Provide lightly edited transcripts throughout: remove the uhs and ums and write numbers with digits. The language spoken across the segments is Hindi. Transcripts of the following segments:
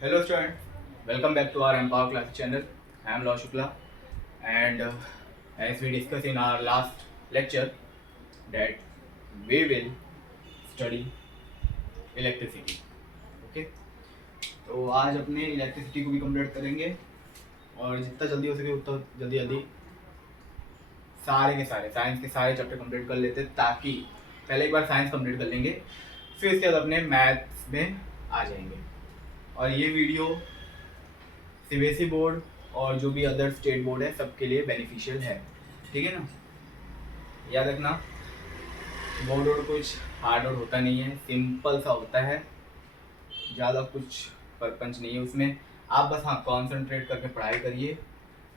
Hello students, welcome back to our Empower Class channel. I am Law Shukla and as we discussed in our last lecture that we will study electricity. Okay, तो आज अपने इलेक्ट्रिसिटी को भी कंप्लीट करेंगे और जितना जल्दी हो सके उतना जल्दी जल्दी सारे के सारे साइंस के सारे चैप्टर कंप्लीट कर लेते हैं ताकि पहले एक बार साइंस कंप्लीट कर लेंगे फिर इसके बाद अपने मैथ्स में आ जाएंगे। और ये वीडियो सीबीएसई बोर्ड और जो भी अदर स्टेट बोर्ड है सबके लिए बेनिफिशियल है, ठीक है ना। याद रखना बोर्ड और कुछ हार्ड और होता नहीं है, सिंपल सा होता है, ज़्यादा कुछ परपंच नहीं है उसमें। आप बस हाँ कॉन्सेंट्रेट करके पढ़ाई करिए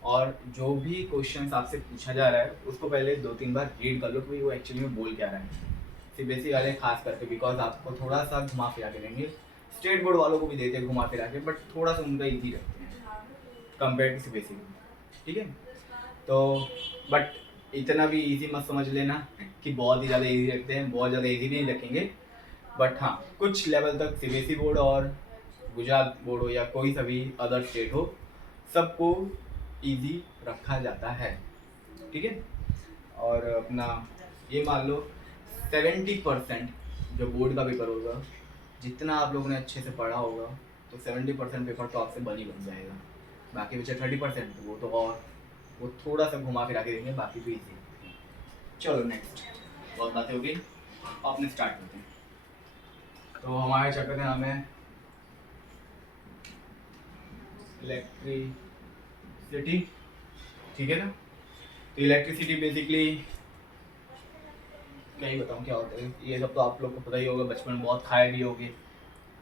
और जो भी क्वेश्चंस आपसे पूछा जा रहा है उसको पहले 2-3 बार रीड कर लो कि वो एक्चुअली में बोल क्या रहा है। सीबीएसई वाले खास करके बिकॉज आपको थोड़ा सा घुमा फिरा के देंगे, स्टेट बोर्ड वालों को भी देते हैं घुमा फिरा के, बट थोड़ा सा उनका ईजी रखते हैं कंपेयर टू सीबीएसई, ठीक है। तो बट इतना भी इजी मत समझ लेना कि बहुत ही ज़्यादा इजी रखते हैं, बहुत ज़्यादा इजी नहीं रखेंगे। बट हाँ कुछ लेवल तक सीबीएसई बोर्ड और गुजरात बोर्ड हो या कोई सा भी अदर स्टेट हो सबको इजी रखा जाता है, ठीक है। और अपना ये मान लो 70% जो बोर्ड का पेपर होगा, जितना आप लोगों ने अच्छे से पढ़ा होगा तो 70% पेपर तो आपसे बन जाएगा। बाकी बचे 30% वो तो और वो थोड़ा सा घुमा फिरा के देंगे, बाकी तो इजी। चलो नेक्स्ट, बहुत बातें हो गई, अपने स्टार्ट करते हैं। तो हमारे चैप्टर का नाम है इलेक्ट्रिसिटी, ठीक है ना। तो इलेक्ट्रिसिटी बेसिकली क्या ही बताऊँ क्या होता है, ये सब तो आप लोग को पता ही होगा, बचपन में बहुत खाए भी होगे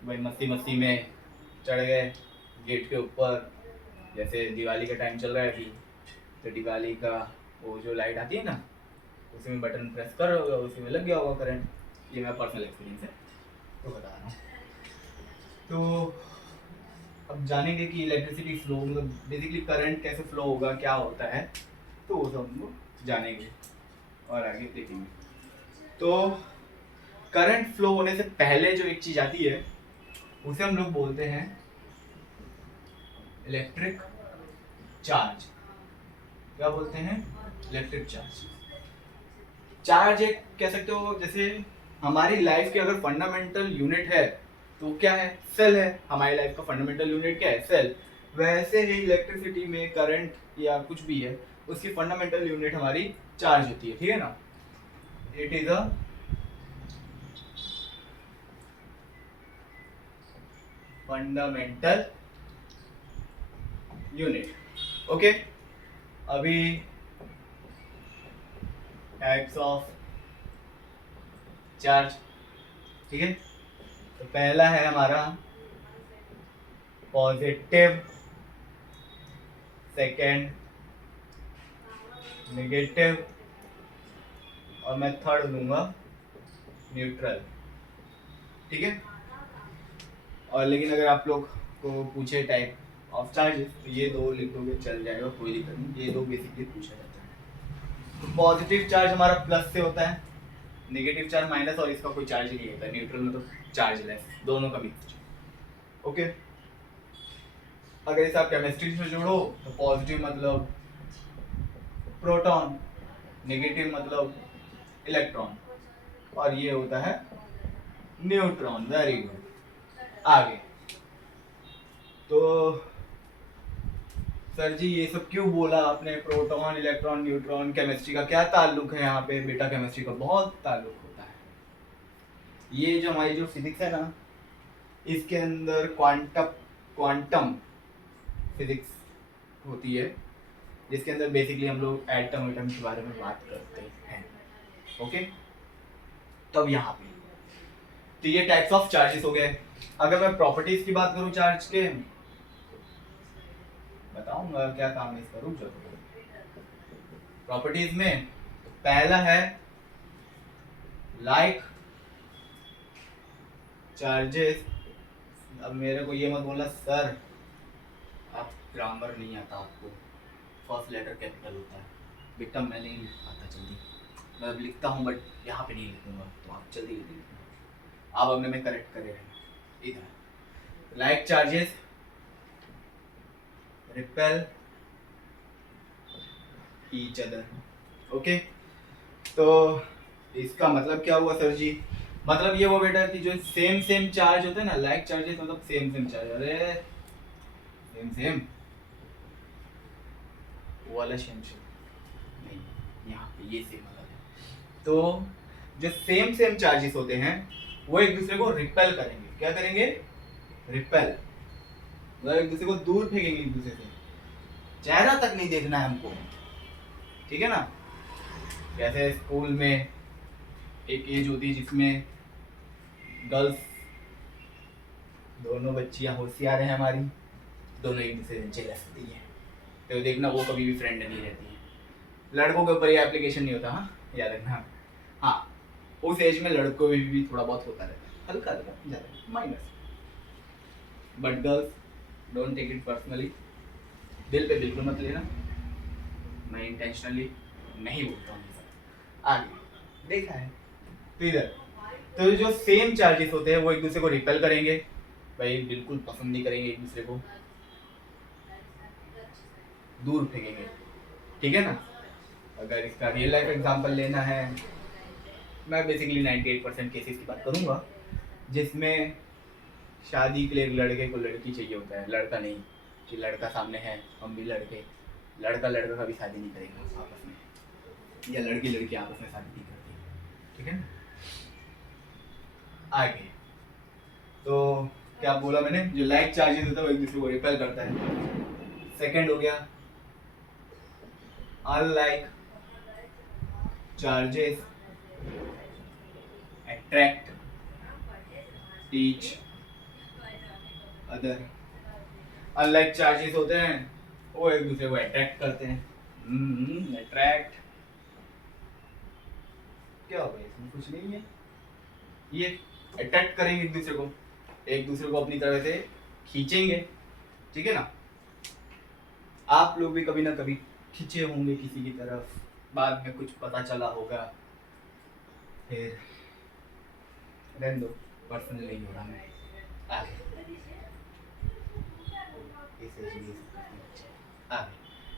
भाई, मस्ती मस्ती में चढ़ गए गेट के ऊपर। जैसे दिवाली का टाइम चल रहा है अभी, तो दिवाली का वो जो लाइट आती है ना उसी में बटन प्रेस कर उसी में लग गया होगा करंट। ये मेरा पर्सनल एक्सपीरियंस है तो बता रहा हूँ। तो अब जानेंगे कि इलेक्ट्रिसिटी फ्लो मतलब बेसिकली करंट कैसे फ्लो होगा, क्या होता है, तो वो सब हम लोग जानेंगे और आगे देखेंगे। तो करंट फ्लो होने से पहले जो एक चीज आती है उसे हम लोग बोलते हैं इलेक्ट्रिक चार्ज। क्या बोलते हैं? Electric charge. चार्ज एक कह सकते हो जैसे हमारी लाइफ के अगर फंडामेंटल यूनिट है तो क्या है? सेल है। हमारी लाइफ का फंडामेंटल यूनिट क्या है? सेल। वैसे ही इलेक्ट्रिसिटी में करंट या कुछ भी है उसकी फंडामेंटल यूनिट हमारी चार्ज होती है, ठीक है ना। It is a fundamental unit. Okay, अभी टाइप्स ऑफ चार्ज, ठीक है। तो पहला है हमारा पॉजिटिव, सेकेंड नेगेटिव और मैं थर्ड दूंगा न्यूट्रल, ठीक है। और लेकिन अगर आप लोग को पूछे टाइप ऑफ चार्जेस तो ये दो लिखोगे चल जाएगा, कोई दिक्कत नहीं, ये दो बेसिकली पूछा जाता है। तो पॉजिटिव चार्ज हमारा प्लस से होता है, नेगेटिव चार्ज माइनस, और इसका कोई चार्ज नहीं होता है। न्यूट्रल में तो चार्ज लेस, दोनों का मिक्स। ओके, अगर इसे आप केमिस्ट्री से जोड़ो तो पॉजिटिव मतलब प्रोटॉन, नेगेटिव मतलब इलेक्ट्रॉन, और ये होता है न्यूट्रॉन। Very good. आगे तो सर जी ये सब क्यों बोला आपने? प्रोटॉन, इलेक्ट्रॉन, न्यूट्रॉन, केमिस्ट्री का क्या ताल्लुक है यहाँ पे? बेटा केमिस्ट्री का बहुत ताल्लुक होता है। ये जो हमारी जो फिजिक्स है ना इसके अंदर क्वांटम क्वांटम फिजिक्स होती है, जिसके अंदर बेसिकली हम लोग एटम एटम के बारे में बात करते हैं। ओके, तब यहाँ पे तो ये टाइप्स ऑफ चार्जेस हो गए। अगर मैं प्रॉपर्टीज की बात करूँ चार्ज के, बताऊंगा क्या काम है इसका, रुक जाओ। प्रॉपर्टीज में पहला है लाइक चार्जेस। अब मेरे को ये मत बोलना सर आप ग्रामर नहीं आता आपको, फर्स्ट लेटर कैपिटल होता है। बेटा मैं नहीं लिख पाता जल्दी, मैं अब लिखता हूँ बट यहाँ पे नहीं लिखूंगा तो आप जल्दी लिखना। आप अपने में करेक्ट करे रहना। इधर like charges repel each other. Okay, तो इसका मतलब क्या हुआ सर जी? मतलब ये वो बेटा कि जो सेम सेम चार्ज होते हैं ना, लाइक चार्जेस, मतलब सेम सेम चार्ज, अरे सेम सेम वाला सेम सेम नहीं, यहाँ पे ये सेम वाला है। तो जो सेम सेम चार्जेस होते हैं वो एक दूसरे को रिपेल करेंगे। क्या करेंगे? रिपेल, मतलब एक दूसरे को दूर फेंकेंगे एक दूसरे से, चेहरा तक नहीं देखना है हमको, ठीक है ना? जैसे स्कूल में एक एज होती है जिसमें गर्ल्स, दोनों बच्चियां होशियार हैं हमारी, दोनों एक दूसरे से जेलस होती है, तो देखना वो कभी भी फ्रेंड नहीं रहती है। लड़कों के ऊपर ये एप्लीकेशन नहीं होता, हाँ याद रखना। हाँ, उस एज में लड़कों में भी थोड़ा बहुत होता रहता है, हल्का हल्का, ज़्यादा minus. But girls don't take it personally, दिल पे बिल्कुल मत लेना, मैं इंटेंशनली नहीं बोलता हूँ। आगे देखा है तो इधर, तो जो सेम चार्जेस होते हैं वो एक दूसरे को रिपेल करेंगे, भाई बिल्कुल पसंद नहीं करेंगे एक दूसरे को, दूर फेंकेंगे, ठीक है ना? अगर इसका रियल लाइफ एग्जांपल लेना है, मैं बेसिकली 98% केसेस की बात करूंगा जिसमें शादी के लिए लड़के को लड़की चाहिए होता है, लड़का नहीं, कि लड़का सामने है, हम भी लड़के, लड़का लड़का कभी शादी नहीं करेगा आपस में, या लड़की लड़की आपस में शादी नहीं करती, ठीक है ना? आगे तो क्या बोला मैंने, जो लाइक चार्जेस होता है वो एक दूसरे को रिपेल करता है। सेकंड हो गया unlike charges attract each other. Unlike charges होते हैं वो एक दूसरे को अट्रैक्ट करते हैं। अट्रैक्ट क्या होगा इसमें? कुछ नहीं है, ये अट्रैक्ट करेंगे एक दूसरे को अपनी तरह से खींचेंगे, ठीक है ना? आप लोग भी कभी ना कभी खींचे होंगे किसी की तरफ, बाद में कुछ पता चला होगा, फिर रहने दो, पर्सनल नहीं हो रहा मैं, आगे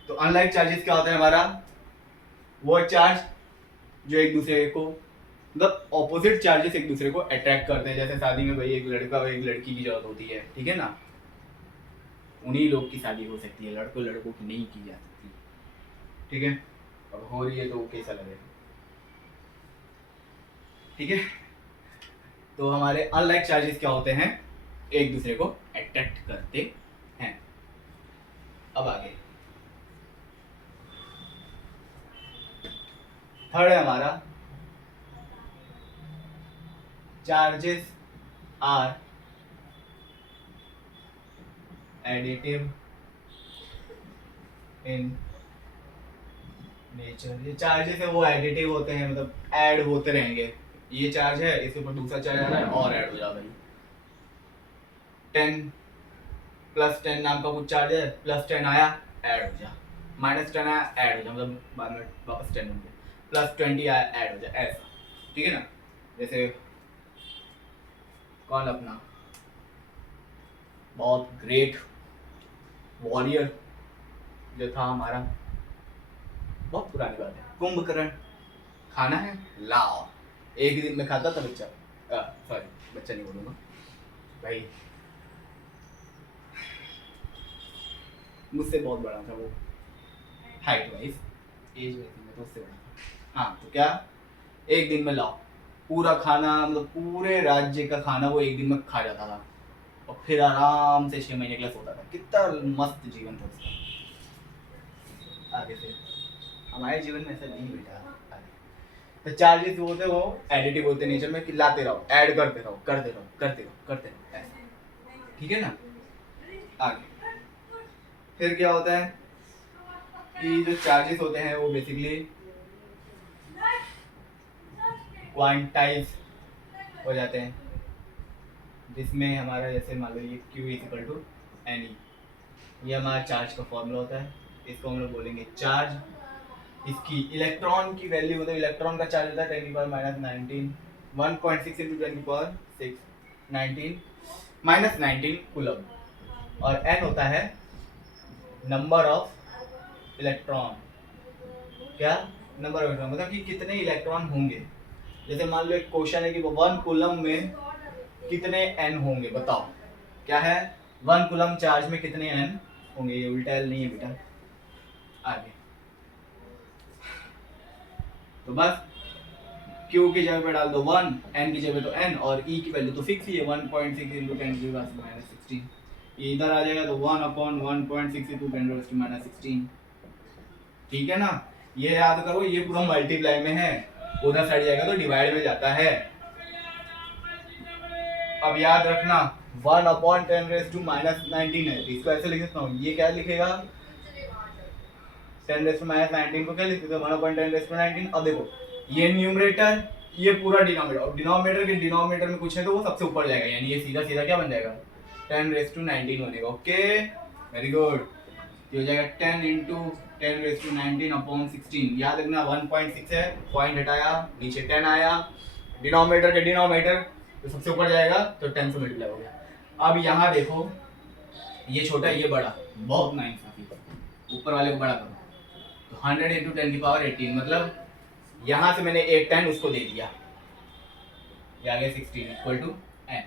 तो अनलाइक चार्जेस क्या होता है हमारा? वो चार्ज जो एक दूसरे को, मतलब ऑपोजिट चार्जेस एक दूसरे को अट्रैक्ट करते हैं। जैसे शादी में भाई एक लड़का और एक लड़की की जरूरत होती है, ठीक है ना? उन्हीं लोग की शादी हो सकती है, लड़कों लड़कों की नहीं की जा सकती, ठीक है? अब हो रही है तो कैसा लगेगा, ठीक है? तो हमारे अनलाइक चार्जेस क्या होते हैं? एक दूसरे को अट्रैक्ट करते हैं। अब आगे थर्ड है हमारा charges are additive in nature. ये चार्जेस है वो एडिटिव होते हैं, मतलब ऐड होते रहेंगे। ये चार्ज है, इसके ऊपर दूसरा चार्ज आ रहा है और ऐड हो जा भाई। 10 प्लस 10 नाम का कुछ चार्ज है, प्लस 10 आया ऐड हो जा, माइनस 10 आया ऐड हो जा, मतलब बाद में वापस 10 होंगे, प्लस 20 आया ऐड हो जा, ऐसा, ठीक है ना? जैसे कौन अपना बहुत ग्रेट वॉरियर जो था हमारा, बहुत पुरानी बात है, कुंभकर्ण, खाना है लाओ, एक दिन में खाता था बच्चा, सॉरी बच्चा नहीं बोलूंगा भाई, मुझसे बहुत बड़ा था वो, हाइट वाइज, एज वाइज में तो उससे बड़ा था। हाँ तो क्या, एक दिन में लाओ पूरा खाना, मतलब पूरे राज्य का खाना वो एक दिन में खा जाता था, और फिर आराम से 6 महीने के लिए सोता था। कितना मस्त जीवन था उसका। आगे से हमारे जीवन में ऐसा नहीं बेटा। तो चार्जेस जो होते हैं वो एडिटिव होते हैं नेचर में, कि लाते रहो, ऐड करते रहो, करते रहो, करते रहो, करते रहो, ऐसा, ठीक है ना? आगे फिर क्या होता है कि जो चार्जेस होते हैं वो बेसिकली क्वांटाइज हो जाते हैं, जिसमें हमारा जैसे मान लो ये Q इक्वल टू NE, ये हमारा चार्ज का फॉर्मूला होता है। इसको हम लोग बोलेंगे चार्ज। इसकी इलेक्ट्रॉन की वैल्यू, मतलब इलेक्ट्रॉन का चार्ज होता है 10 की पावर माइनस 19, 1.6 इंटू 10 की पावर 6, 19 माइनस 19 कूलम, और N होता है नंबर ऑफ इलेक्ट्रॉन, क्या नंबर ऑफ इलेक्ट्रॉन मतलब कि कितने इलेक्ट्रॉन होंगे। जैसे मान लो एक क्वेश्चन है कि 1 कूलम में कितने एन होंगे, बताओ क्या है, 1 कूलम चार्ज में कितने एन होंगे। ये उल्टा एल नहीं है बेटा, आगे। तो बस Q की जगह पे डाल दो 1, N की जगह तो N, और E की वैल्यू तो फिक्स ही है 1.6 इंटू 10⁻16। ये इधर आ जाएगा तो 1/1.6 इंटू 10⁻16। ठीक है ना, ये याद करो, ये पूरा मल्टीप्लाई में है, उधर साइड जाएगा तो डिवाइड में जाता है। अब याद रखना 1/10⁻19 है, इसको ऐसे लिख सकता हूँ, ये क्या लिखेगा 10⁻19 को क्या लिख सकते हो 1/10⁻19। अब देखो ये न्यूमरेटर, ये पूरा डिनोमिनेटर, और डिनोमिनेटर के डिनोमिनेटर में कुछ है तो वो सबसे ऊपर जाएगा, यानी ये सीधा सीधा क्या बन जाएगा 10⁻19 बनेगा। ओके वेरी गुड, ये हो जाएगा 10 इंटू 10⁻19/16। याद रखना 1.6 है, पॉइंट हटाया, नीचे 10 आया, डिनोमिनेटर के डिनोमिनेटर तो सबसे ऊपर जाएगा तो 10 से मल्टीप्लाई हो गया। अब यहाँ देखो ये छोटा ये बड़ा, बहुत नाइंसाफी, ऊपर वाले को बड़ा करो तो 100 इंटू 10⁻18, मतलब यहाँ से मैंने एक 10 उसको दे दिया, ये आ गया 16 इक्वल टू n।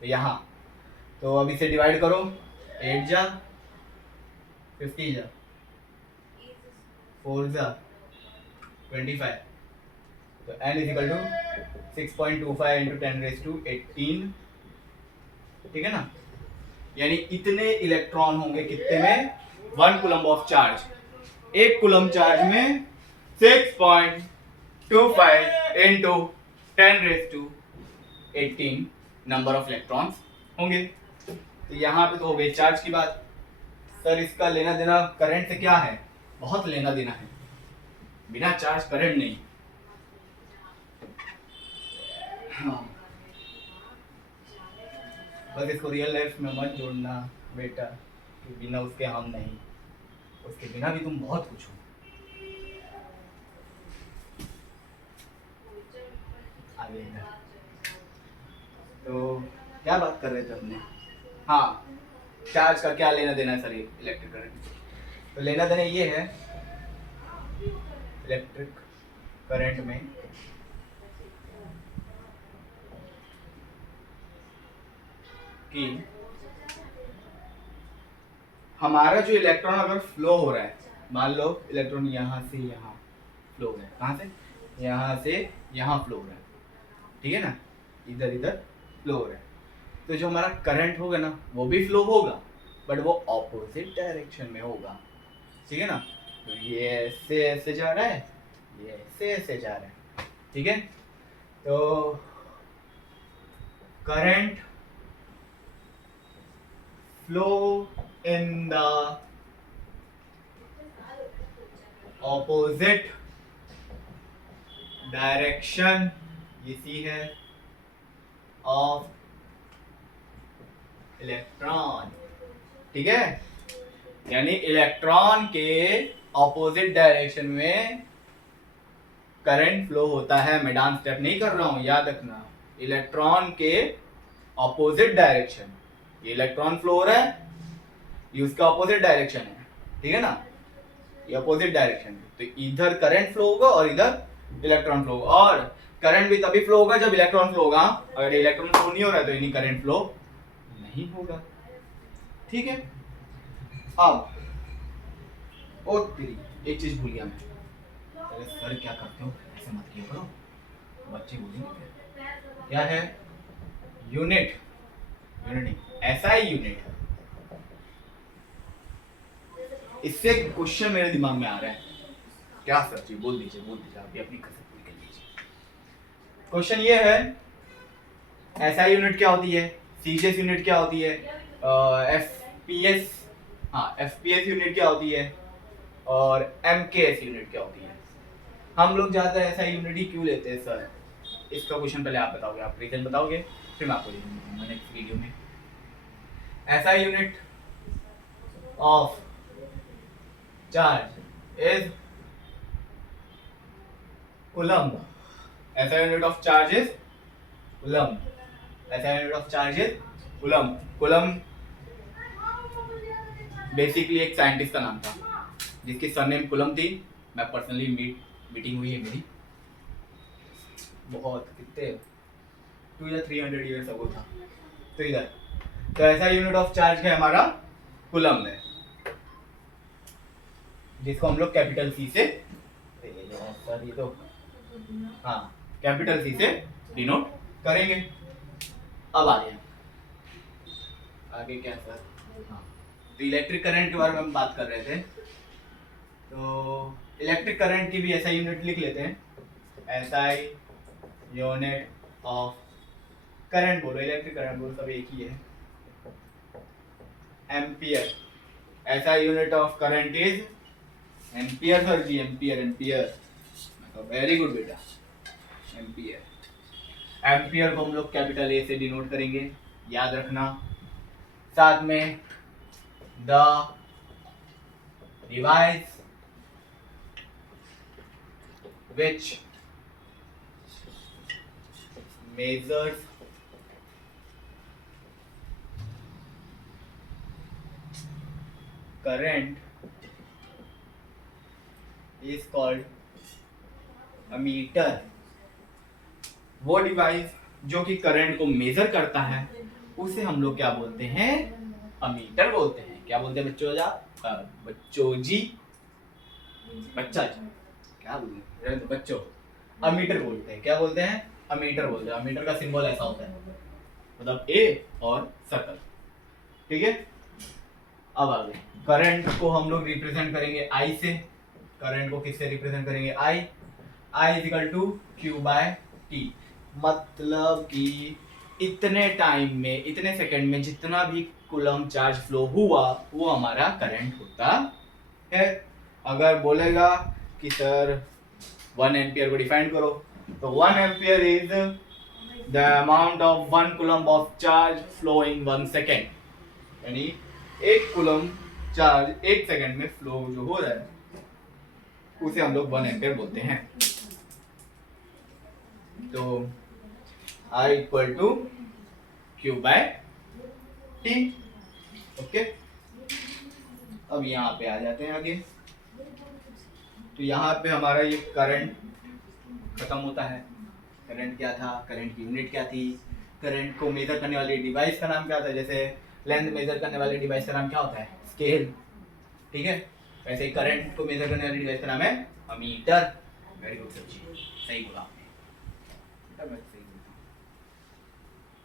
तो यहाँ तो अब इसे डिवाइड करो, 8 जा 50 जा 4 जा 25, तो n is equal to 6.25 into 10⁻18। ठीक है ना, यानी इतने इलेक्ट्रॉन होंगे कितने में 1 coulomb of charge, 1 coulomb charge में 6.25 इंटू 10⁻18 नंबर ऑफ इलेक्ट्रॉन्स होंगे। तो यहाँ पे तो हो गई चार्ज की बात। सर इसका लेना देना करंट से क्या है, बहुत लेना देना है, बिना चार्ज करंट नहीं। हाँ बस इसको रियल लाइफ में मत जोड़ना बेटा, कि बिना उसके हम नहीं, उसके बिना भी तुम बहुत कुछ हो। आगे तो क्या बात कर रहे थे अपने, हाँ चार्ज का क्या लेना देना है सर इलेक्ट्रिक करंट। तो लेना देना ये है इलेक्ट्रिक करंट में कि हमारा जो इलेक्ट्रॉन अगर फ्लो हो रहा है, मान लो इलेक्ट्रॉन यहाँ से यहाँ फ्लो हो रहा है, कहाँ से यहाँ से यहाँ फ्लो हो रहा है, ठीक है ना, इधर इधर फ्लो हो रहा है, तो जो हमारा करंट होगा ना वो भी फ्लो होगा, बट वो ऑपोजिट डायरेक्शन में होगा। ठीक है ना, तो ये ऐसे ऐसे जा रहा है, ये ऐसे ऐसे जा रहा है। ठीक है, तो current flow in the opposite direction, ये सी है, ऑफ इलेक्ट्रॉन। ठीक है, यानी इलेक्ट्रॉन के ऑपोजिट डायरेक्शन में करंट फ्लो होता है। मैं डांस स्टेप नहीं कर रहा हूं, याद रखना, इलेक्ट्रॉन के ऑपोजिट डायरेक्शन, ये इलेक्ट्रॉन फ्लो हो रहा है, ये उसका ऑपोजिट डायरेक्शन है। ठीक है ना, ये ऑपोजिट डायरेक्शन है, तो इधर करंट फ्लो होगा और इधर इलेक्ट्रॉन फ्लो होगा, और करंट भी तभी फ्लो होगा जब इलेक्ट्रॉन फ्लो होगा, अगर इलेक्ट्रॉन फ्लो नहीं हो रहा है तो यानी करंट फ्लो नहीं होगा। ठीक है, अब ओ तेरी एक चीज भूल गया मैं, अरे सर क्या करते हो, ऐसे मत किया करो, बच्चे बोलेंगे क्या है, यूनिट, यूनिट SI यूनिट। इससे क्वेश्चन मेरे दिमाग में आ रहा है, क्या सर जी, बोल दीजिए आप भी अपनी कसम पूरी कर लीजिए। क्वेश्चन ये है SI यूनिट क्या होती है, CGS यूनिट क्या होती है, FPS, हाँ FPS यूनिट क्या होती है, और MKS यूनिट क्या होती है। हम लोग ज़्यादा SI यूनिट ही क्यों लेते हैं सर, इसका क्वेश्चन पहले आप बताओगे, आप रीजन बताओगे, फिर मैं आपको दूंगा नेक्स्ट वीडियो में। SI unit of charge is coulomb, SI unit of charge is coulomb, SI unit of charge is coulomb. Coulomb basically एक साइंटिस्ट का नाम था जिसकी सरनेम कुलम थी। मैं पर्सनली मीटिंग हुई है मेरी, बहुत कितने 200 या 300 ईयर्स अगो था। तो इधर तो ऐसा यूनिट ऑफ चार्ज है हमारा कुलम है, जिसको हम लोग कैपिटल सी से सर ये तो हाँ कैपिटल सी से डिनोट करेंगे। अब आगे क्या सर? हाँ, तो इलेक्ट्रिक करंट के बारे में हम बात कर रहे थे। तो इलेक्ट्रिक करंट की भी ऐसा यूनिट लिख लेते हैं, एसआई यूनिट ऑफ करंट बोलो, इलेक्ट्रिक करंट बोलो, सब एक ही है। एम्पियर, ऐसा unit of current is ampere sir ji, ampere ampere, very good बेटा, एम्पियर। एम्पियर को हम लोग कैपिटल ए से डिनोट करेंगे, याद रखना। साथ में the device which measures current is called ammeter। वो डिवाइस जो कि करंट को मेजर करता है उसे हम लोग क्या बोलते हैं? अमीटर बोलते हैं। क्या बोलते हैं बच्चों? बच्चों जी, बच्चा जी, क्या बोलते हैं बच्चों? अमीटर बोलते हैं। क्या बोलते हैं? अमीटर बोलते हैं। अमीटर का सिंबल ऐसा होता है, मतलब ए और सर्कल, ठीक है। अब आगे करंट को हम लोग रिप्रेजेंट करेंगे आई से। करंट को किससे रिप्रेजेंट करेंगे? I. I is equal to Q by T, मतलब कि इतने टाइम में, इतने सेकंड में जितना भी कूलम चार्ज फ्लो हुआ वो हमारा करंट होता है। अगर बोलेगा कि सर 1 एम्पियर को डिफाइन करो, तो 1 ampere is the amount of 1 coulomb of charge flow in 1 second, यानी 1 कूलम चार्ज 1 सेकेंड में फ्लो जो हो रहा है उसे हम लोग 1 एम्पियर बोलते हैं। तो I equal to Q by T, okay. अब यहाँ पे आ जाते हैं आगे। तो यहाँ पे हमारा ये करंट खत्म होता है। करंट क्या था? करंट की यूनिट क्या थी? करंट को मेजर करने वाली डिवाइस का नाम क्या था? जैसे लेंथ मेजर करने वाले डिवाइस का नाम क्या होता है? स्केल, ठीक है। वैसे ही करंट को मेजर करने वाली डिवाइस का नाम है अमीटर। वेरी गुड सर जी, सही बोला आपने,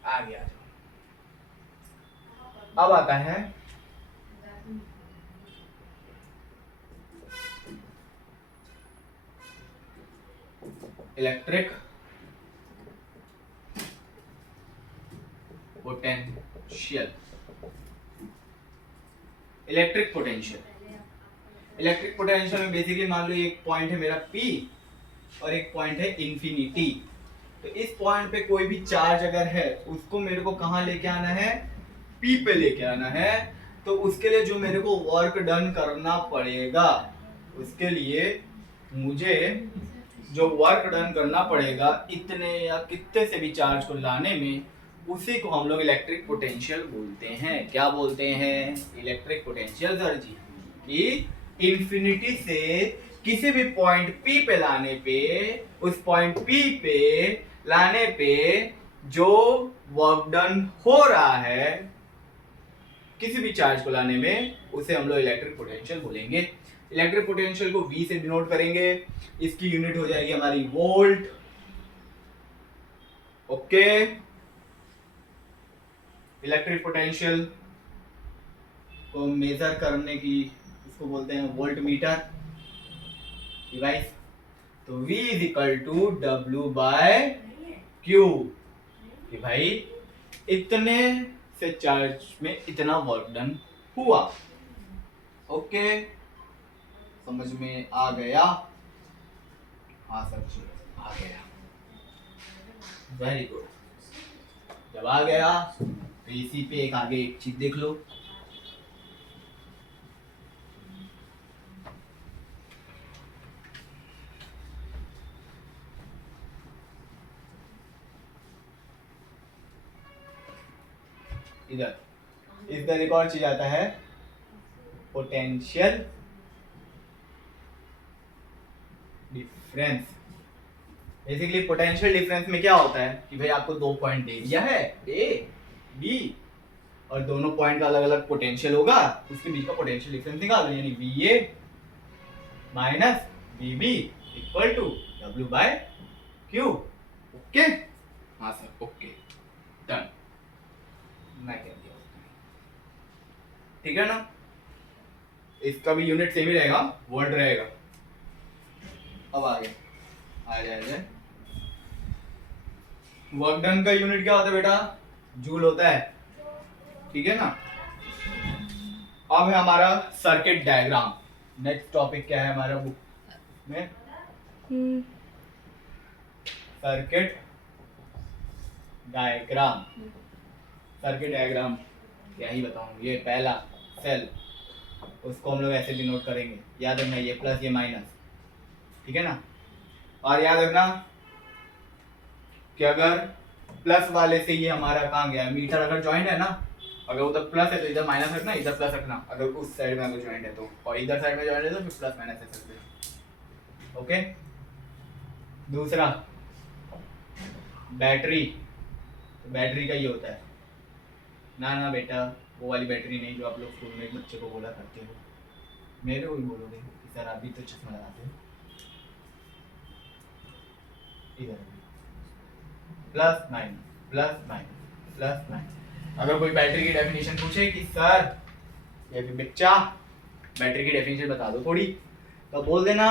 आगे आ जाओ। अब आता है electric potential. Electric potential, electric potential में बेसिकली मान लो एक पॉइंट है मेरा P और एक पॉइंट है इंफिनिटी। तो इस पॉइंट पे कोई भी चार्ज अगर है उसको मेरे को कहाँ लेके आना है? P पे लेके आना है। तो उसके लिए जो मेरे को वर्क डन करना पड़ेगा, उसके लिए मुझे जो वर्क डन करना पड़ेगा इतने या कितने से भी चार्ज को लाने में, उसी को हम लोग इलेक्ट्रिक पोटेंशियल बोलते हैं। क्या बोलते हैं? इलेक्ट्रिक पोटेंशियल सर जी। कि इंफिनिटी से किसी भी पॉइंट P पे लाने पे, उस पॉइंट P पे लाने पे जो वर्क डन हो रहा है किसी भी चार्ज को लाने में, उसे हम लोग इलेक्ट्रिक पोटेंशियल बोलेंगे। इलेक्ट्रिक पोटेंशियल को V से डिनोट करेंगे। इसकी यूनिट हो जाएगी हमारी वोल्ट, ओके। इलेक्ट्रिक पोटेंशियल को मेजर करने की इसको बोलते हैं वोल्ट मीटर डिवाइस। तो V is equal to W by Q, कि भाई इतने से चार्ज में इतना वर्क डन हुआ, ओके। समझ में आ गया? हाँ सर जी, आ गया, वेरी गुड। जब आ गया तो इसी पे एक आगे एक चीज देख लो। इधर एक और चीज आता है potential difference. Basically potential difference में क्या होता है कि भाई आपको दो पॉइंट दे दिया है ए बी, और दोनों पॉइंट का अलग अलग पोटेंशियल होगा, उसके बीच का पोटेंशियल डिफरेंस निकालो, यानी V A minus V B equal to W by Q. Okay, हाँ सर, ओके, डन, मैं कह दिया, ठीक है ना। इसका भी यूनिट सेम ही रहेगा, वोल्ट रहेगा। अब आगे आ जाए, वर्क डन का यूनिट क्या होता है बेटा, जूल होता है, ठीक है ना। अब है हमारा सर्किट डायग्राम। नेक्स्ट टॉपिक क्या है हमारा बुक में, सर्किट डायग्राम। सर्किट डायग्राम क्या ही बताऊं, ये पहला सेल, उसको हम लोग ऐसे डिनोट करेंगे, याद रखना, ये प्लस ये माइनस, ठीक है ना। और याद रखना कि अगर प्लस वाले से ये हमारा कहाँ गया, मीटर अगर जॉइंट है ना, अगर उधर प्लस है तो इधर माइनस रखना, इधर प्लस रखना, अगर उस साइड में अगर जॉइंट है तो, और इधर साइड में जॉइंट है तो फिर प्लस माइनस रख सकते हैं। ओके, दूसरा बैटरी, तो बैटरी का ये होता है, ना बेटा वो वाली बैटरी नहीं जो आप लोग स्कूल में एक बच्चे को बोला करते हो, मेरे को भी बोलोगे कि सर अभी तो चश्मा लगाते हो, इधर plus minus plus minus plus minus. अगर कोई बैटरी की डेफिनेशन पूछे कि सर ये भी बच्चा बैटरी की डेफिनेशन बता दो थोड़ी, तो बोल देना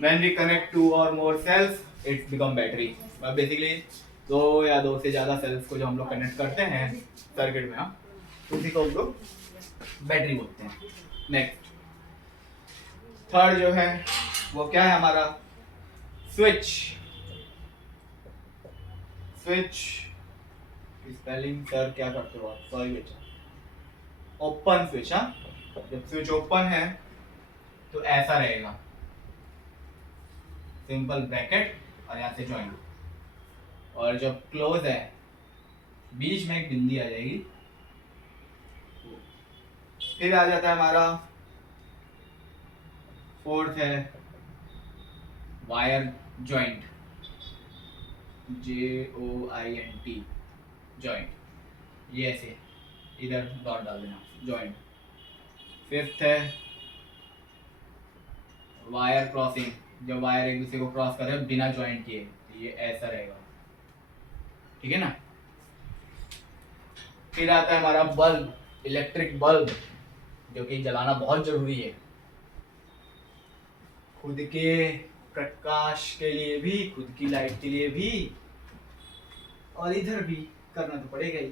when we connect two or more cells it become battery। Basically दो या दो से ज्यादा सेल्स को जो हम लोग कनेक्ट करते हैं सर्किट में, उसी को हम लोग बैटरी बोलते हैं। नेक्स्ट थर्ड जो है वो क्या है हमारा, स्विच। स्विच स्पेलिंग सर क्या करते हो आप, सॉरी बेटा, ओपन स्विच। हाँ, जब स्विच ओपन है तो ऐसा रहेगा, सिंपल ब्रैकेट और यहाँ से ज्वाइन, और जब क्लोज है बीच में एक बिंदी आ जाएगी। फिर आ जाता है हमारा फोर्थ है वायर जॉइंट, JOINT जॉइंट, ये ऐसे इधर डॉट डाल देना, जॉइंट। फिफ्थ है वायर क्रॉसिंग, जब वायर एक दूसरे को क्रॉस करे बिना जॉइंट किए, ये ऐसा रहेगा, ठीक है ना। फिर आता है हमारा बल्ब, इलेक्ट्रिक बल्ब, जो कि जलाना बहुत जरूरी है, खुद के प्रकाश के लिए भी, खुद की लाइट के लिए भी, और इधर भी करना तो पड़ेगा ही,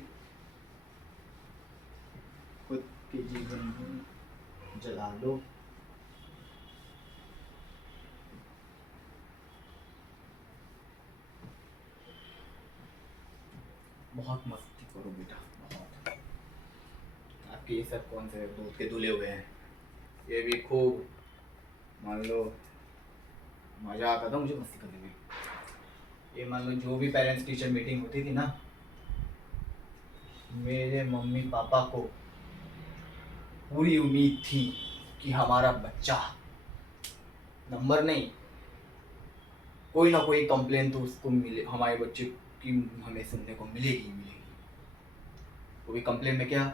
खुद के जीवन में जला लो। बहुत मस्ती करो बेटा, बहुत। आपके ये सब कौन से दूध के धुले हुए हैं, ये भी खूब मान लो मजा आता था मुझे मस्ती करने में। ये मान लो जो भी पेरेंट्स टीचर मीटिंग होती थी ना, मेरे मम्मी पापा को पूरी उम्मीद थी कि हमारा बच्चा नंबर नहीं, कोई ना कोई कंप्लेन तो उसको मिले, हमारे बच्चे की हमें सुनने को मिलेगी मिलेगी। वो भी कंप्लेन में क्या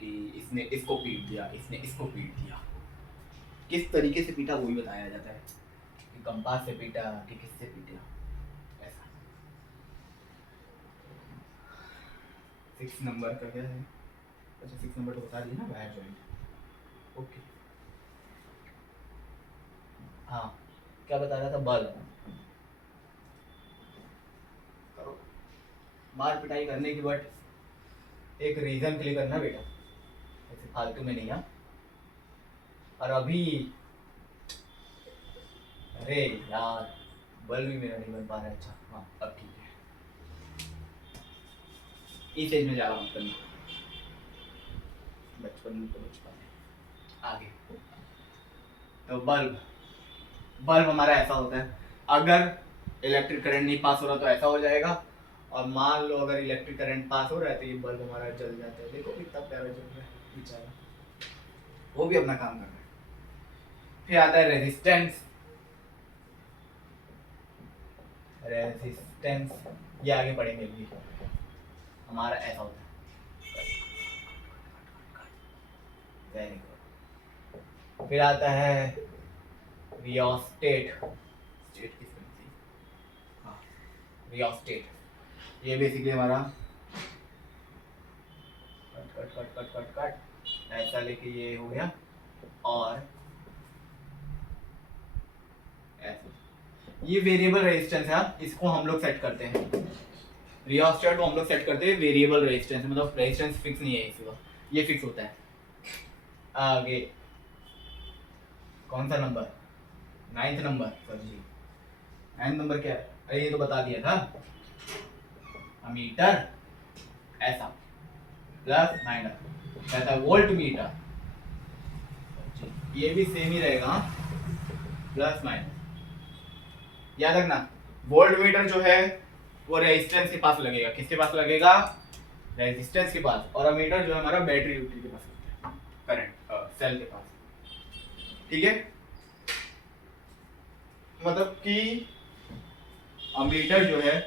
कि इसने इसको पीट दिया, इसने इसको पीट दिया, किस तरीके से पीटा वो भी बताया जाता है, कि कंपास से पीटा कि किससे पीटा, ऐसा। 6 नंबर का क्या है, अच्छा 6 नंबर तो बता दिया ना, वायर जॉइंट। ओके, हाँ क्या बता रहा था, बल्ब। करो मार पिटाई करने की, बट एक रीजन के लिए करना बेटा, ऐसे फालतू में नहीं। हाँ, और अभी अरे यार बल्ब भी मेरा नहीं बन पा रहा है। अच्छा हाँ अब ठीक है, इस एज में ज़्यादा मत करना, बचपन तो बचपन है, आगे। तो बल्ब हमारा ऐसा होता है, अगर इलेक्ट्रिक करंट नहीं पास हो रहा तो ऐसा हो जाएगा, और मान लो अगर इलेक्ट्रिक करंट पास हो रहा है तो ये बल्ब हमारा जल जाता है। देखो कितना प्यारा जल रहा है बेचारा, वो भी अपना काम कर रहा है। फिर आता है रेजिस्टेंस। रेजिस्टेंस ये आगे पढ़ेंगे भी, हमारा ऐसा होता है। Very good. फिर आता है रियोस्टेट। स्टेट किस तरह से, हाँ रियोस्टेट। ये बेसिकली हमारा cut cut cut cut cut cut ऐसा लेके ये हो गया, और ऐसे ये वेरिएबल रेजिस्टेंस है, इसको हम लोग सेट करते हैं। रियोस्टेट को हम लोग सेट करते हैं वेरिएबल रेजिस्टेंस, मतलब रेजिस्टेंस फिक्स नहीं है इसका, ये फिक्स होता है। आगे कौन सा नंबर, 9th नंबर सर जी। 9th नंबर क्या है, अरे ये तो बता दिया था, अमीटर ऐसा प्लस माइनस रहता है वोल्ट मीटर, ये भी सेम ही रहेगा प्लस माइनस। याद रखना वोल्ट मीटर जो है वो रेजिस्टेंस के पास लगेगा, किसके पास लगेगा, रेजिस्टेंस के पास, और अमीटर जो है हमारा बैटरी के पास लगता है, करंट सेल के पास। ठीक है, मतलब कि अमीटर जो है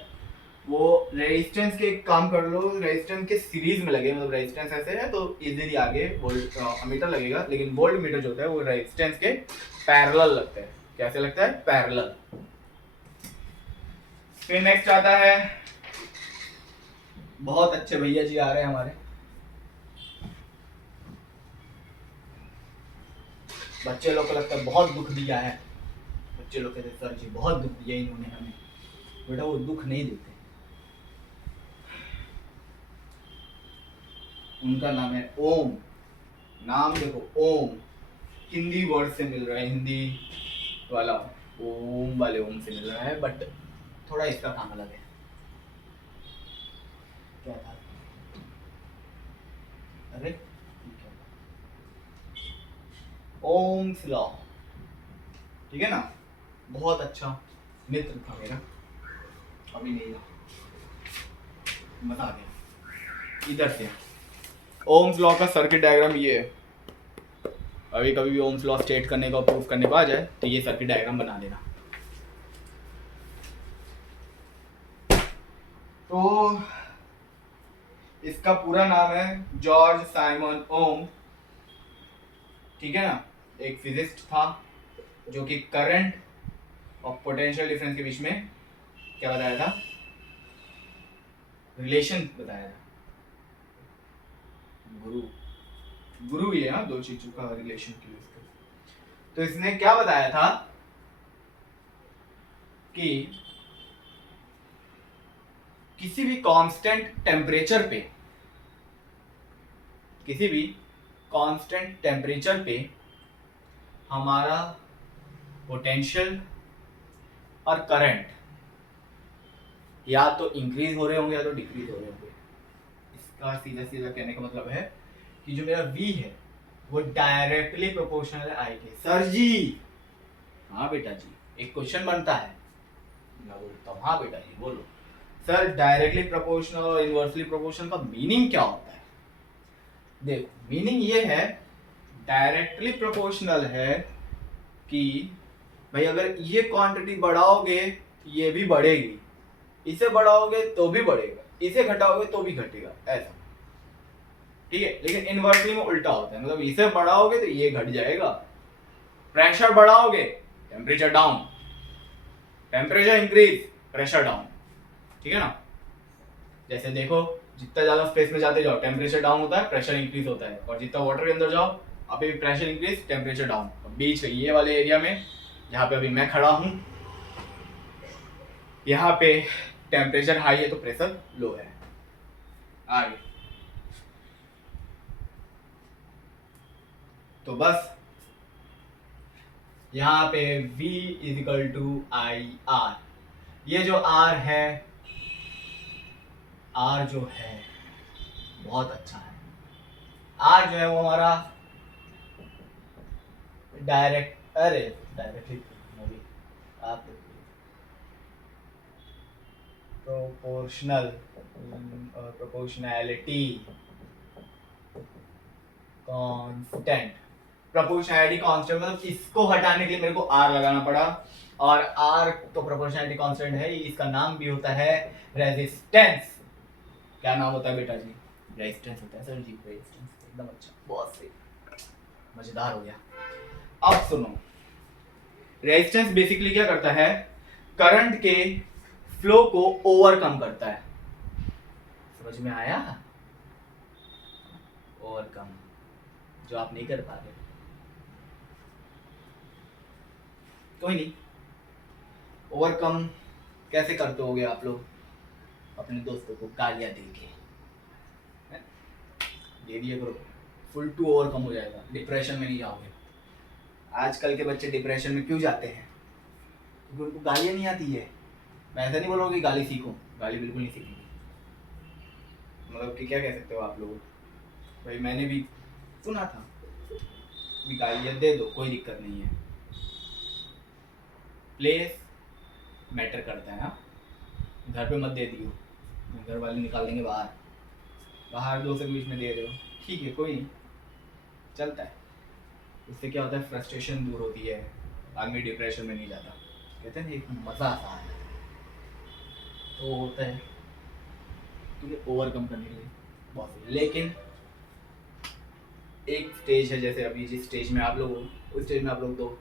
वो रेजिस्टेंस के काम कर लो, रेजिस्टेंस के सीरीज में लगे, मतलब रेजिस्टेंस ऐसे है तो इजीली आगे वोल्ट अमीटर लगेगा, लेकिन वोल्ट मीटर जो होता है वो रेजिस्टेंस के पैरेलल लगता है। कैसे लगता है, पैरेलल। फिर नेक्स्ट आता है, बहुत अच्छे भैया जी आ रहे हैं हमारे, बच्चे लोग को लगता है बहुत दुख दिया है, बच्चे लोग कहते सर जी बहुत दुख दिया इन्होंने हमें, बेटा वो दुख नहीं देते, उनका नाम है ओम। नाम देखो ओम, हिंदी वर्ड से मिल रहा है, हिंदी वाला ओम वाले ओम से मिल रहा है, बट थोड़ा इसका काम अलग है। क्या था, अरे ओम्स लॉ, ठीक है ना, बहुत अच्छा मित्र था मेरा, अभी नहीं बता गया इधर से। ओम्स लॉ का सर्किट डायग्राम ये है, अभी कभी भी ओम्स लॉ स्टेट करने का, प्रूफ करने को आ जाए तो ये सर्किट डायग्राम बना देना। तो इसका पूरा नाम है जॉर्ज साइमन ओम, ठीक है ना, एक फिजिस्ट था जो कि करंट और पोटेंशियल डिफरेंस के बीच में क्या बताया था, रिलेशन बताया था। गुरु गुरु ही है ना, दो चीजों का रिलेशन के लिए। तो इसने क्या बताया था कि किसी भी कांस्टेंट टेम्परेचर पे, किसी भी कांस्टेंट टेम्परेचर पे हमारा पोटेंशियल और करंट या तो इंक्रीज हो रहे होंगे या तो डिक्रीज हो रहे होंगे। इसका सीधा सीधा कहने का मतलब है कि जो मेरा V है वो डायरेक्टली प्रोपोर्शनल है I के। सर जी, हाँ बेटा जी, एक क्वेश्चन बनता है, मैं बोलता हूँ हाँ बेटा जी बोलो। सर डायरेक्टली प्रोपोर्शनल और इनवर्सली प्रोपोर्शनल का मीनिंग क्या होता है? देखो मीनिंग ये है, डायरेक्टली प्रोपोर्शनल है कि भाई अगर ये क्वांटिटी बढ़ाओगे ये भी बढ़ेगी, इसे बढ़ाओगे तो भी बढ़ेगा, इसे घटाओगे तो भी घटेगा, ऐसा। ठीक है, लेकिन इनवर्सली में उल्टा होता है, मतलब इसे बढ़ाओगे तो ये घट जाएगा, प्रेशर बढ़ाओगे temperature down, temperature increase pressure down, ठीक है ना। जैसे देखो जितना ज्यादा स्पेस में जाते जाओ टेम्परेचर डाउन होता है, प्रेशर इंक्रीज होता है, और जितना वाटर के अंदर जाओ अभी भी प्रेशर इंक्रीज टेम्परेचर डाउन। बीच ये वाले एरिया में जहाँ पे अभी मैं खड़ा हूँ, यहाँ पे टेम्परेचर हाई है तो प्रेशर लो है। आगे तो बस यहाँ पे V is equal to I R, ये जो R है, R जो है बहुत अच्छा है, R जो है वो हमारा डायरेक्टली आप प्रोपोर्शनैलिटी कांस्टेंट प्रोपोर्शनैलिटी कांस्टेंट, मतलब इसको हटाने के लिए मेरे को आर लगाना पड़ा, और आर तो प्रोपोर्शनैलिटी कांस्टेंट है, इसका नाम भी होता है रेजिस्टेंस। क्या नाम होता है बेटा जी? रेजिस्टेंस होता है सर जी, रेजिस्टेंस। एकदम अच्छा, बहुत सही, मजेदार हो गया। अब सुनो, रेजिस्टेंस बेसिकली क्या करता है? करंट के फ्लो को ओवरकम करता है। समझ में आया? ओवरकम, जो आप नहीं कर पा रहे। कोई नहीं, ओवरकम कैसे करते होगे आप लोग? अपने दोस्तों को गालियां दे के दे दिया करो, फुल टू ओवरकम हो जाएगा, डिप्रेशन में नहीं जाओगे। आजकल के बच्चे डिप्रेशन में क्यों जाते हैं? क्योंकि उनको गालियां नहीं आती है। मैं ऐसा नहीं बोलूँगा कि गाली सीखो, गाली बिल्कुल नहीं सीखेंगे, मतलब कि क्या कह सकते हो आप लोग, भाई मैंने भी सुना था कि गालियां दे दो, कोई दिक्कत नहीं है। प्लेस मैटर करता है। हाँ, घर पे मत दे दियो, घर वाले निकाल देंगे बाहर। बाहर दोस्तों के बीच में दे रहे हो, ठीक है, कोई नहीं, चलता है। उससे क्या होता है? फ्रस्ट्रेशन दूर होती है, आदमी डिप्रेशन में नहीं जाता। कहते हैं ना एक मज़ा आता है, तो होता है, क्योंकि ओवरकम करने के लिए बहुत सही। लेकिन एक स्टेज है, जैसे अभी जिस स्टेज में आप लोग हो, उस स्टेज में आप लोग तो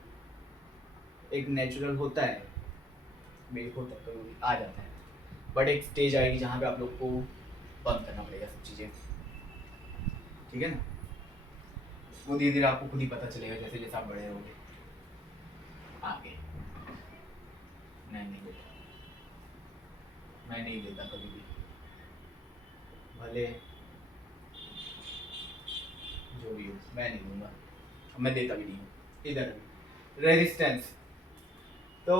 एक नेचुरल होता है, मेक होता है, कभी आ जाता है, बट एक स्टेज आएगी जहाँ पे आप लोग को बंद करना पड़ेगा सब चीज़ें, ठीक है ना? वो धीरे धीरे आपको खुद ही पता चलेगा जैसे जैसे आप बड़े रहोगे आगे। नहीं बेटा, मैं नहीं देता कभी भी, भले जो भी हो, मैं नहीं दूंगा, मैं देता भी नहीं हूँ इधर भी। रेजिस्टेंस तो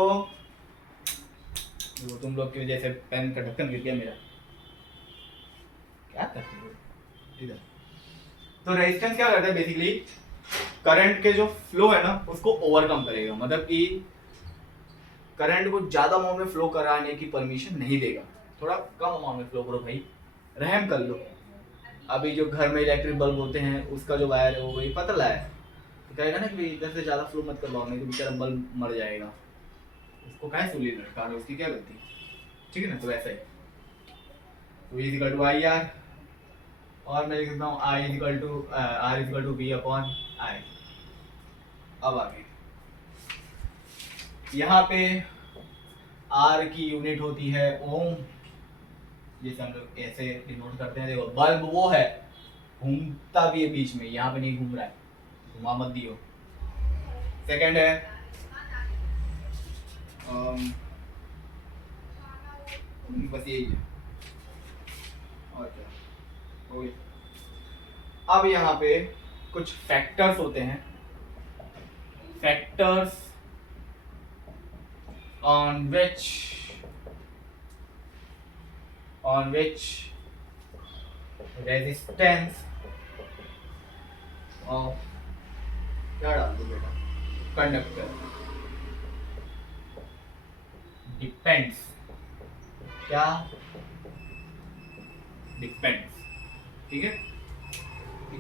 वो तुम लोग की वजह से पेन का ढक्कन गिर गया मेरा, क्या करते हो इधर। तो रेजिस्टेंस क्या करता है? बेसिकली करंट के जो फ्लो है ना, उसको ओवरकम करेगा, मतलब कि करंट को ज्यादा अमाउंट में फ्लो कराने की परमिशन नहीं देगा, थोड़ा कम अमाउंट में फ्लो करो भाई, रहम कर लो। अभी जो घर में इलेक्ट्रिक बल्ब होते हैं, उसका जो वायर है वो वही पतला है, तो कहेगा ना कि इधर से ज्यादा फ्लो मत करवाओ, नहीं तो बेचारा बल्ब मर जाएगा, उसको काहे सूली लटका रहे हो, उसकी क्या गलती? ठीक है ना? तो वैसा ही, तो is equal to I R, और मैं लिख सकता हूँ I is equal to R is equal to V upon I. अब आगे यहाँ पे आर की यूनिट होती है ओम, जैसे हम लोग ऐसे डिनोट करते हैं। देखो बल्ब वो है, घूमता भी है बीच में, यहाँ पे नहीं घूम रहा है, घुमा मत दियो। सेकंड है बस यही है, और क्या हो गया। अब यहाँ पे कुछ फैक्टर्स होते हैं, factors on which resistance of क्या डाल दो बेटा, कंडक्टर डिपेंड्स, क्या डिपेंड्स, ठीक है?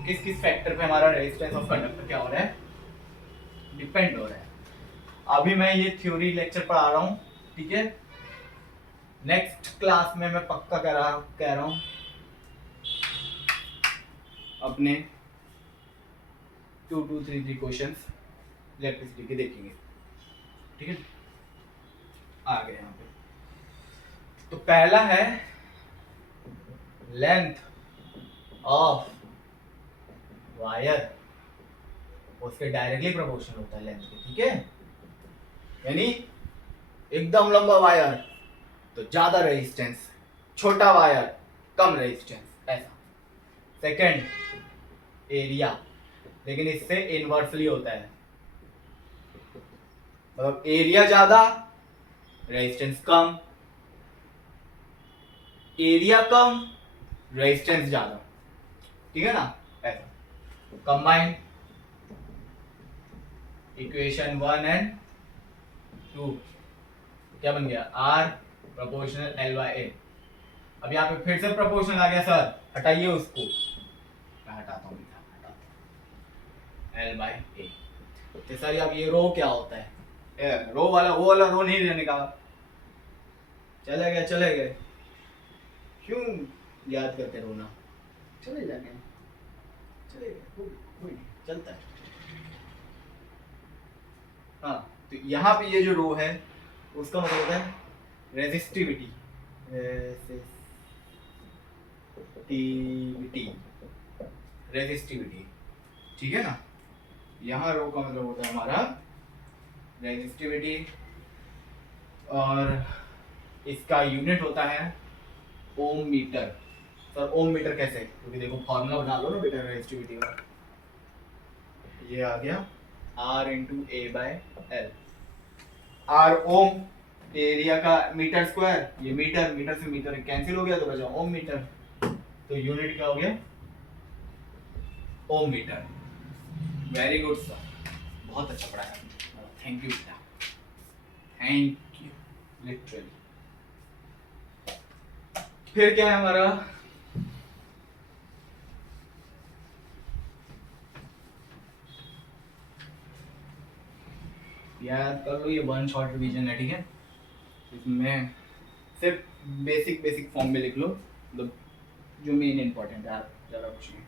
किस किस फैक्टर पे हमारा रेजिस्टेंस ऑफ कंडक्टर क्या हो रहा है? डिपेंड हो रहा है। अभी मैं ये थ्योरी लेक्चर पढ़ा रहा हूँ, ठीक है? नेक्स्ट क्लास में मैं पक्का कह रहा हूँ अपने 2 2 3 3 क्वेश्चंस इलेक्ट्रिसिटी के देखेंगे, ठीक है? आ गए यहाँ पे, तो पहला है लेंथ ऑफ वायर, उसके डायरेक्टली प्रोपोर्शनल होता है लेंथ के, ठीक है? यानी एकदम लंबा वायर तो ज्यादा रेजिस्टेंस, छोटा वायर कम रेजिस्टेंस, ऐसा। सेकंड एरिया, लेकिन इससे इनवर्सली होता है, मतलब एरिया ज्यादा रेजिस्टेंस कम, एरिया कम रेजिस्टेंस ज्यादा, ठीक है ना? ऐसा कंबाइन इक्वेशन 1 एंड 2 क्या बन गया? आर प्रोपोर्शनल एल बाय ए। अब यहाँ पे फिर से प्रोपोर्शनल आ गया सर, हटाइए उसको, मैं हटाता हूँ, L by A। तो सर अब ये रो क्या होता है? रो वाला वो वाला रो नहीं लेने का, चले गए क्यों याद करते रोना, चले जाने, चले गए, कोई नहीं, चलता है। हाँ, तो यहाँ पे ये जो रो है उसका मतलब होता है रेजिस्टिविटी, रेजिस्टिविटी, ठीक है ना। यहाँ रो का मतलब होता है हमारा रेजिस्टिविटी, और इसका यूनिट होता है ओम मीटर। सर ओम मीटर कैसे? क्योंकि देखो फॉर्मूला बना लो ना बेटा रेजिस्टिविटी का, ये आ गया R into A by L. R ohm area का मीटर स्क्वायर, ये मीटर, मीटर से मीटर कैंसिल हो गया तो बचा ओम मीटर, तो यूनिट क्या हो गया? ओम मीटर। वेरी गुड सर, बहुत अच्छा पढ़ाया, थैंक यू बेटा, थैंक यू लिटरली। फिर क्या है हमारा? याद कर लो, ये वन शॉट रिवीजन है, ठीक है। इसमें सिर्फ बेसिक फॉर्म में लिख लो, मतलब जो मेन इंपॉर्टेंट है, ज़्यादा कुछ नहीं।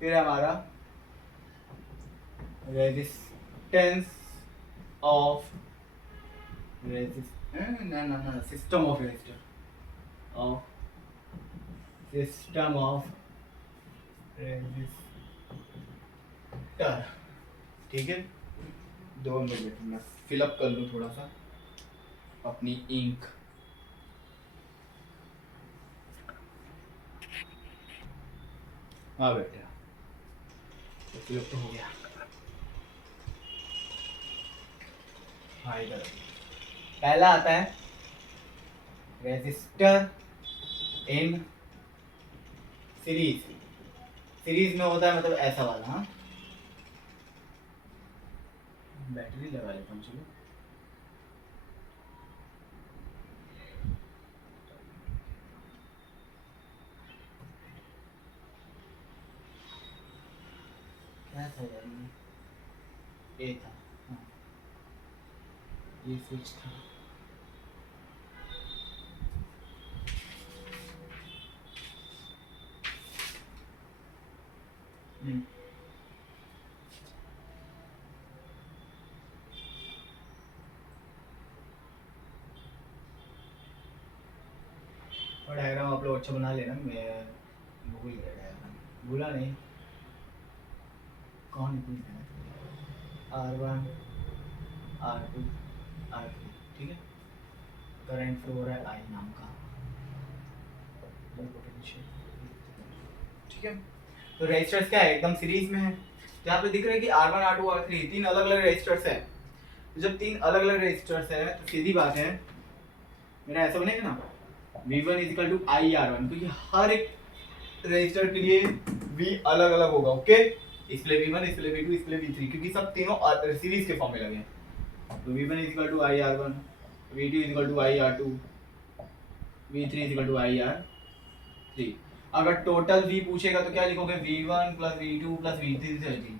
फिर हमारा resistance of system of resistor, system of resistor, ठीक है। 2 मिनट में फिलअप कर लूँ थोड़ा सा अपनी इंक। हाँ बेटा, तो फिलअप तो हो गया। हाँ इधर पहला आता है रेजिस्टर इन सीरीज। सीरीज में होता है मतलब ऐसा वाला। हाँ, बैटरी लगा लेता हूँ, चलो। क्या था यार, ये था, हाँ ये स्विच था। और डायग्राम आप लोग अच्छा बना लेना, मैं भूल गया डायग्राम, भूला नहीं, कौन भूल गया? R1 R2 R3, ठीक है। करंट फ्लो हो रहा है I नाम का, पोटेंशियल, ठीक है। तो रेजिस्टर्स क्या है, एकदम सीरीज में है। तो यहाँ पे दिख रहा है कि R1 R2 R3 तीन अलग अलग रेजिस्टर्स है। जब तीन अलग अलग रेजिस्टर्स है तो सीधी बात है, मेरा ऐसा बनेगा ना, V1 इक्वल टू IR1, तो ये हर एक रेजिस्टर के लिए V अलग अलग होगा, ओके। इसलिए V1, इसलिए V2, इसलिए V3, क्योंकि सब तीनों सीरीज के फॉर्म में लगे हैं। तो V1 equal to IR1, V2 equal to IR2, V3 equal to IR3। अगर टोटल V पूछेगा तो क्या लिखोगे? V1 plus V2 plus V3 से जी।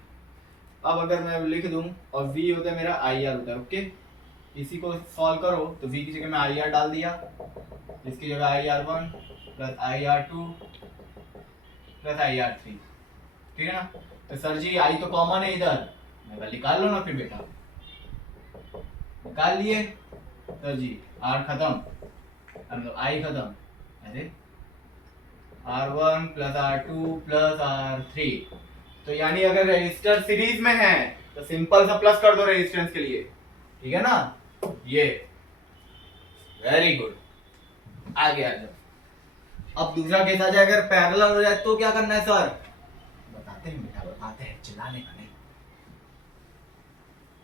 अब अगर मैं लिख दूं और V होता है मेरा IR होता है, ओके। इसी को सॉल्व करो तो V की जगह में IR डाल दिया, इसकी जगह IR1 plus IR2 plus IR3, ठीक है ना। तो सर जी I तो कॉमन है इधर, मैं कहा निकाल लो ना फिर बेटा, निकाल लिए सर जी, R खत्म, मतलब I खत्म, अरे R1 plus R2 plus R3। तो यानी अगर रेजिस्टर सीरीज में है तो सिंपल सा प्लस कर दो रेजिस्टेंस के लिए, ठीक है ना। ये वेरी गुड, आ गया। जब अब दूसरा केस आ जाए, अगर पैरेलल हो जाए तो क्या करना है सर? बताते हैं बेटा, बताते हैं, चिल्लाने का नहीं,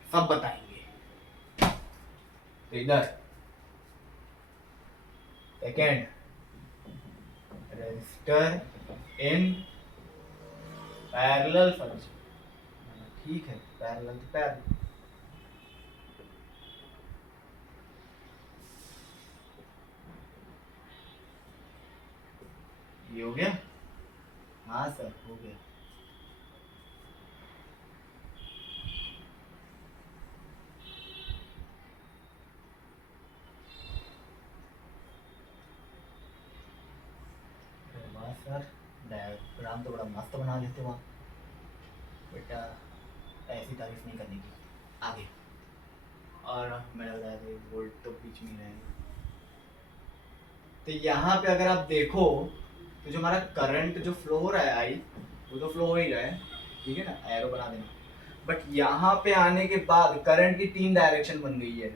सब बताएंगे। तो इधर second resistor in parallel function, ठीक है, पैरेलल तो पैरेलल। ये हो गया, हाँ सर हो गया। डायग्राम तो बड़ा मस्त बना लेते हो आप बेटा, ऐसी तारीफ नहीं करने की। आगे, और मैंने बताया था वोल्ट तो बीच में ही रहेगा। तो यहाँ पे अगर आप देखो तो जो हमारा करंट जो फ्लो हो रहा है आई, वो तो फ्लो हो ही रहा है, ठीक है ना, एरो बना देना। बट यहाँ पे आने के बाद करंट की 3 डायरेक्शन बन गई है,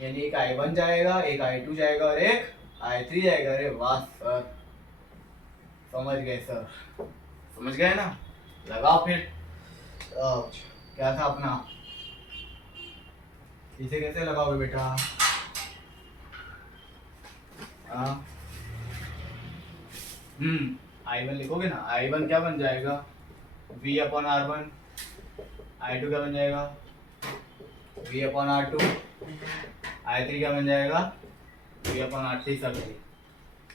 यानी एक I1 जाएगा, एक I2 जाएगा और एक I3 जाएगा। अरे वाह सर, समझ गए सर, समझ गए ना, लगाओ फिर। क्या था अपना, इसे कैसे लगाओगे बेटा? I1 लिखोगे ना, I1 क्या बन जाएगा, V/R1, I2 क्या बन जाएगा, V/R2, I3 क्या बन जाएगा, V/R3 सब है,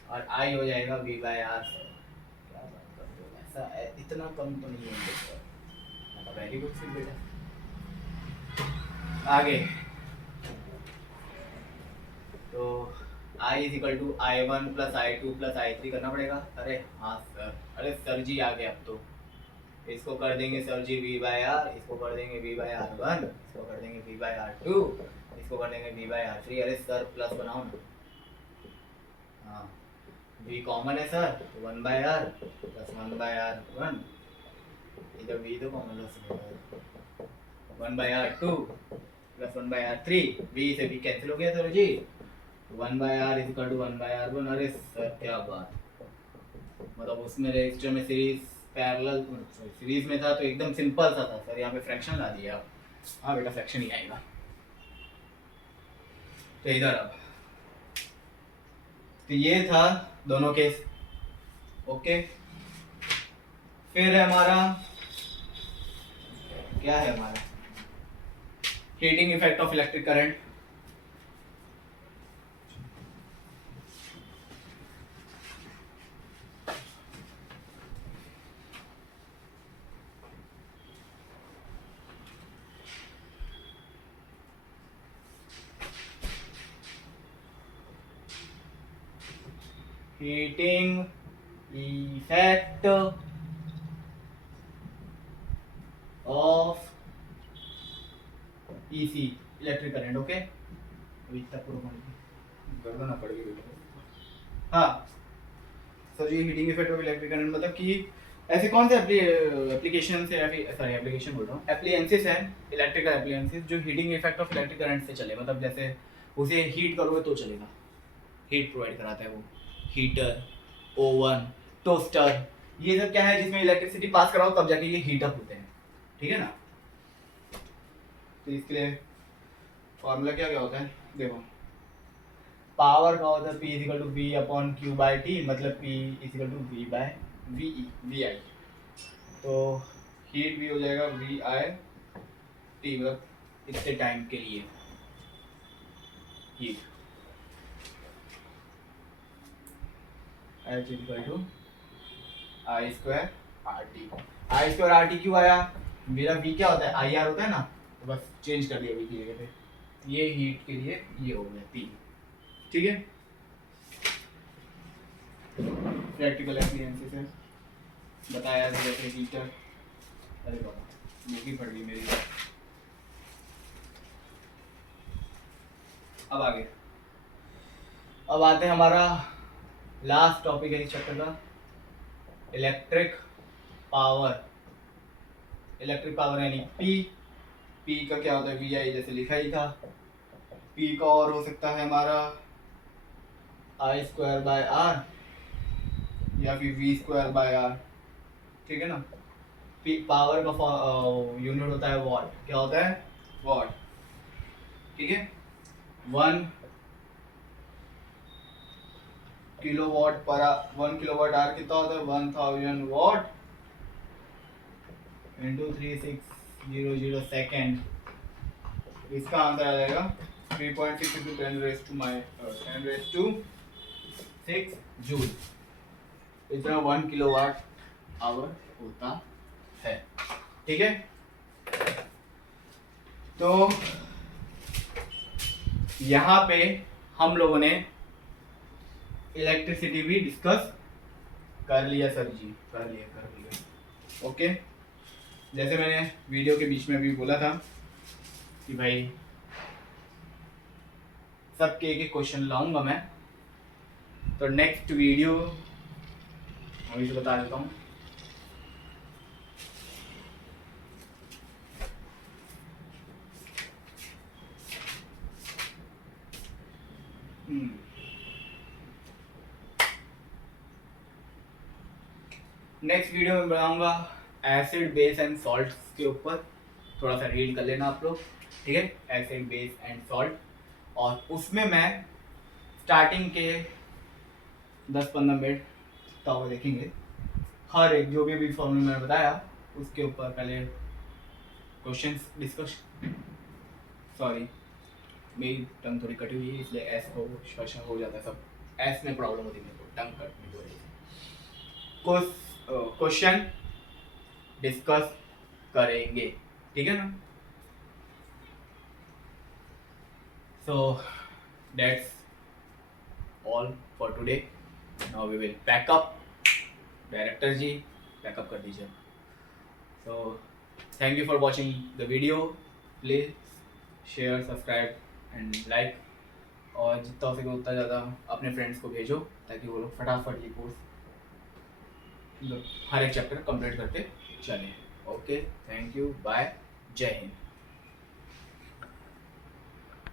और I हो जाएगा V/R। क्या बात करते हो, ऐसा इतना कम तो नहीं है, वेरी गुड फिर बेटा। आगे तो I = I1 + I2 + I3 करना पड़ेगा। अरे हाँ सर, अरे सर जी आ गए। अब तो इसको कर देंगे सर जी V/R, इसको कर देंगे V/R1, इसको कर देंगे V/R2, इसको कर देंगे V/R3। अरे सर प्लस बनाओ ना। हाँ, V कॉमन है सर, 1/R + 1/R1, इधर V तो कॉमन लॉस है, 1/R2 + 1/R3, V से V कैंसिल हो गया सर जी, 1/R = 1/R1। अरे सर क्या बात, मतलब उसमें रजिस्टर में सीरीज पैरेलल, सीरीज में था तो एकदम सिंपल सा था सर, यहाँ पे फ्रैक्शन ला दिया। हाँ बेटा, फ्रैक्शन ही आएगा। तो इधर अब, तो ये था दोनों केस, ओके। फिर है हमारा, क्या है हमारा, heating effect of electric current. Heating effect of EC, electric current, okay. अभी तक पूरा गड़बड़ ना पड़ गई। हाँ sir ji, heating effect of electric current मतलब कि ऐसे कौन से एप्लीकेशन से, सॉरी एप्लीकेशन बोल रहा हूँ, एप्लियंसेस हैं, इलेक्ट्रिकल एप्लियंसेस जो heating effect of electric current से चले, मतलब जैसे उसे हीट करोगे तो चलेगा, हीट प्रोवाइड कराता है वो, हीटर, ओवन, टोस्टर, ये सब क्या है जिसमें इलेक्ट्रिसिटी पास कराओ तब जाके ये हीट अप होते हैं, ठीक है ना। तो इसके लिए फॉर्मूला क्या क्या होता है, देखो, पावर का होता है P = V/Q/T, मतलब P = V/VI, तो हीट भी हो जाएगा VI/T, मतलब इतने टाइम के लिए हीट। H = I²RT। I²RT क्यों आया, मेरा V क्या होता है, IR होता है ना, तो बस चेंज कर दिया V की जगह पे, ये हीट के लिए ये हो गया P, ठीक है। प्रैक्टिकल एप्लियंसेस है बताया जैसे हीटर, अरे बाबा बुक ही पड़ गई मेरी। अब आगे, अब आते हैं हमारा लास्ट टॉपिक है इस चैप्टर का, इलेक्ट्रिक पावर। इलेक्ट्रिक पावर यानी P का क्या होता है, VI जैसे लिखा ही था। P का और हो सकता है हमारा I²/R या फिर V²/R, ठीक है ना। पावर का यूनिट होता है वॉट, क्या होता है, वॉट, ठीक है। 1 किलोवाट पर 1 किलोवाट आवर कितना होता है, 1000 वॉट इंटू 3600 सेकेंड। इसका आंसर आ जाएगा 3.6 × 10⁻6 जूल। इतना 1 किलोवाट आवर होता है, ठीक है। तो यहाँ पे हम लोगों ने इलेक्ट्रिसिटी भी डिस्कस कर लिया सर जी, कर लिया। ओके, जैसे मैंने वीडियो के बीच में भी बोला था कि भाई सबके एक एक क्वेश्चन लाऊंगा मैं, तो नेक्स्ट वीडियो अभी से बता देता हूँ। नेक्स्ट वीडियो में बनाऊंगा एसिड बेस एंड सॉल्ट के ऊपर, थोड़ा सा रीड कर लेना आप लोग, ठीक है। एसिड बेस एंड सॉल्ट, और उसमें मैं स्टार्टिंग के 10-15 मिनट तक देखेंगे, हर एक जो भी फॉर्मूला मैंने बताया उसके ऊपर पहले क्वेश्चंस डिस्कस। सॉरी, मेरी टंग थोड़ी कटी हुई है इसलिए एस को शशा हो जाता है, सब एस में प्रॉब्लम होती है मेरे को टंग कटने की वजह से। कुछ क्वेश्चन डिस्कस करेंगे, ठीक है ना। So that's all for today, now we will pack up. Director ji pack up कर दीजिए। So thank you for watching the video, please share, subscribe and like, और जितना हो सके उतना ज़्यादा अपने फ्रेंड्स को भेजो ताकि वो लोग फटाफट ये कोर्स हर एक चैप्टर कंप्लीट करते चलें। ओके, थैंक यू, बाय, जय हिंद।